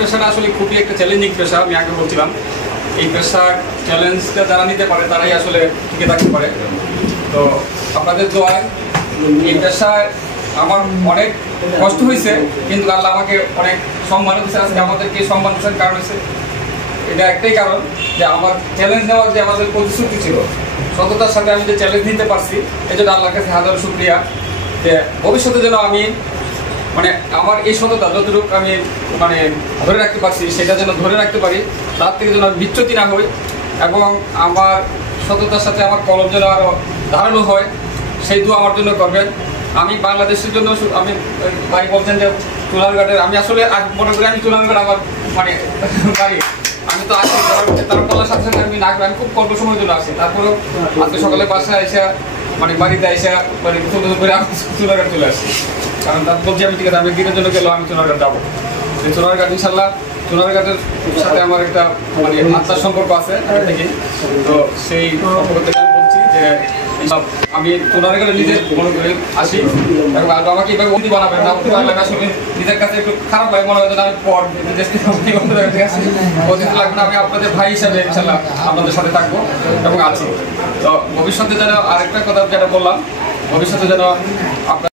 পেশাটা আসলে খুবই একটা চ্যালেঞ্জিং পেশা। আমি আগে বলছিলাম এই পেশা চ্যালেঞ্জটা যারা নিতে পারে তারাই আসলে টিকে থাকতে পারে। তো আপনাদের দোয়ায় এই পেশায় আমার অনেক কষ্ট হয়েছে, কিন্তু আল্লাহ আমাকে অনেক সম্মান দিচ্ছে। আজকে আমাদেরকে সম্মান দিচ্ছেন কারণ হচ্ছে এটা একটাই কারণ যে আমার চ্যালেঞ্জ নেওয়ার যে আমাদের প্রতিশ্রুতি ছিল, সততার সাথে আমি যে চ্যালেঞ্জ নিতে পারছি, এই জন্য আল্লাহর কাছে হাজার শুকরিয়া। যে ভবিষ্যতে যেন আমি মানে আমার এই সততা যতটুকু আমি মানে ধরে রাখতে পারছি সেটা যেন ধরে রাখতে পারি, তার থেকে যেন বিচ্যুতি না হই, এবং আমার সততার সাথে আমার কলম যেন আরও ধারালো হয়, সেই দোয়া আমার জন্য করবেন। আমি বাংলাদেশের জন্য আমি ভাই বলছেন যে চুনারঘাটের, আমি আসলে মনে করি আমি চুনারঘাট আমার মানে বাড়ি। আমি তো আসি তার বলার সাথে সাথে আমি না আমি খুব অল্প সময়ের জন্য আসি, তারপরেও আজকে সকালে বাসায় এসে মানে বাড়িতে এসে মানে সুন্দর করে আমি চুনারঘাট চলে আসছি। কারণ তার বলছি আমি ঠিক আছে আমি দিনের জন্য গেলেও আমি চুনারঘাট যাবো। সেই চুনারঘাট ইনশাল্লাহ চুনারঘাটের সাথে আমার একটা মানে আত্মার সম্পর্ক আছে আগে থেকে। তো সেই সম্পর্ক থেকে আমি বলছি যে আমি চুনারঘাটে নিজে মনে করে আসি, এবং আমাকে এইভাবে অতি বানাবেন না। অতি বানালে আসলে নিজের কাছে একটু খারাপ লাগে, মনে হয় যে আমি পর দেশ থেকে অতিথি লাগবে না। আমি আপনাদের ভাই হিসাবে ইনশাল্লাহ আপনাদের সাথে থাকবো এবং আছি। তো ভবিষ্যতে যেন আরেকটা কথা যেটা বললাম, ভবিষ্যতে যেন আপনার